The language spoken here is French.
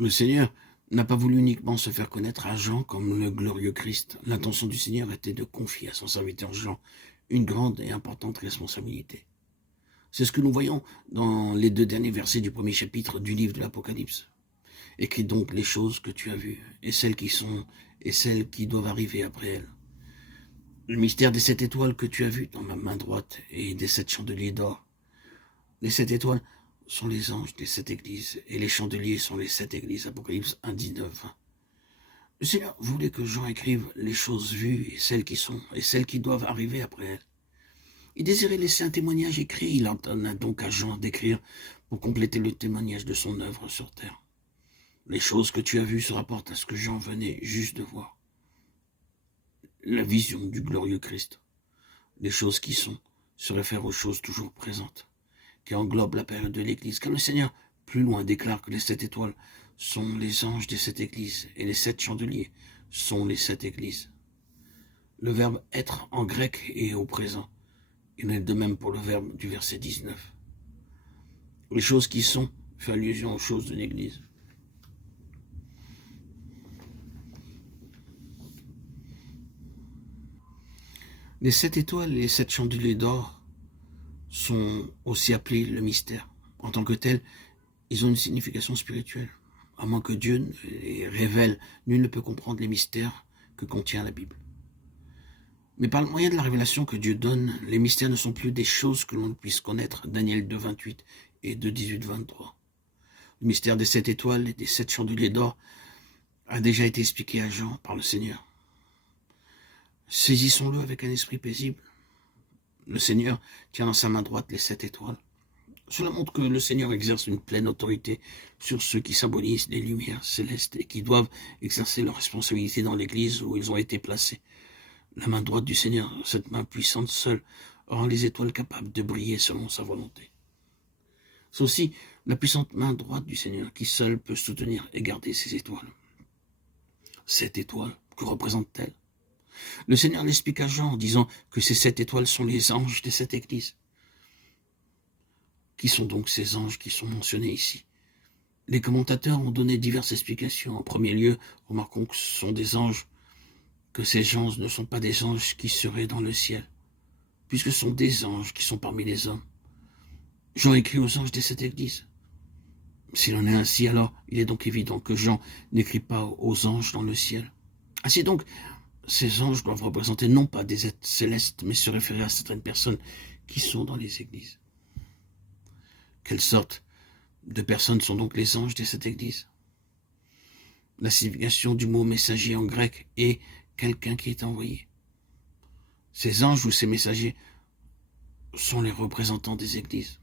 Le Seigneur n'a pas voulu uniquement se faire connaître à Jean comme le glorieux Christ. L'intention du Seigneur était de confier à son serviteur Jean une grande et importante responsabilité. C'est ce que nous voyons dans les 2 derniers versets du premier chapitre du livre de l'Apocalypse. Écris donc les choses que tu as vues, et celles qui sont, et celles qui doivent arriver après elles. Le mystère des 7 étoiles que tu as vues dans ma main droite et des 7 chandeliers d'or. Les 7 étoiles sont les anges des 7 églises, et les chandeliers sont les 7 églises. Apocalypse 1, 19. Le Seigneur voulait que Jean écrive les choses vues, et celles qui sont, et celles qui doivent arriver après elles. Il désirait laisser un témoignage écrit, il ordonna donc à Jean d'écrire pour compléter le témoignage de son œuvre sur terre. Les choses que tu as vues se rapportent à ce que Jean venait juste de voir. La vision du glorieux Christ. Les choses qui sont se réfèrent aux choses toujours présentes, qui englobent la période de l'Église, car le Seigneur, plus loin, déclare que les 7 étoiles sont les anges des 7 églises, et les 7 chandeliers sont les 7 églises. Le verbe « être » en grec est au présent. Il en est de même pour le verbe du verset 19. Les choses qui sont fait allusion aux choses de l'Église. Les 7 étoiles et les 7 chandeliers d'or sont aussi appelés le mystère. En tant que tels, ils ont une signification spirituelle. À moins que Dieu les révèle, nul ne peut comprendre les mystères que contient la Bible. Mais par le moyen de la révélation que Dieu donne, les mystères ne sont plus des choses que l'on puisse connaître. Daniel 2, 28 et 2, 18, 23. Le mystère des 7 étoiles et des 7 chandeliers d'or a déjà été expliqué à Jean par le Seigneur. Saisissons-le avec un esprit paisible. Le Seigneur tient dans sa main droite les 7 étoiles. Cela montre que le Seigneur exerce une pleine autorité sur ceux qui symbolisent les lumières célestes et qui doivent exercer leur responsabilité dans l'église où ils ont été placés. La main droite du Seigneur, cette main puissante seule, rend les étoiles capables de briller selon sa volonté. C'est aussi la puissante main droite du Seigneur qui seule peut soutenir et garder ces étoiles. 7 étoiles, que représentent-elles? Le Seigneur l'explique à Jean en disant que ces 7 étoiles sont les anges des 7 églises. Qui sont donc ces anges qui sont mentionnés ici? Les commentateurs ont donné diverses explications. En premier lieu, remarquons que ce sont des anges, que ces anges ne sont pas des anges qui seraient dans le ciel, puisque ce sont des anges qui sont parmi les hommes. Jean écrit aux anges des 7 églises. S'il en est ainsi, alors il est donc évident que Jean n'écrit pas aux anges dans le ciel. Ainsi donc, ces anges doivent représenter non pas des êtres célestes, mais se référer à certaines personnes qui sont dans les églises. Quelle sorte de personnes sont donc les anges de cette église? La signification du mot messager en grec est quelqu'un qui est envoyé. Ces anges ou ces messagers sont les représentants des églises.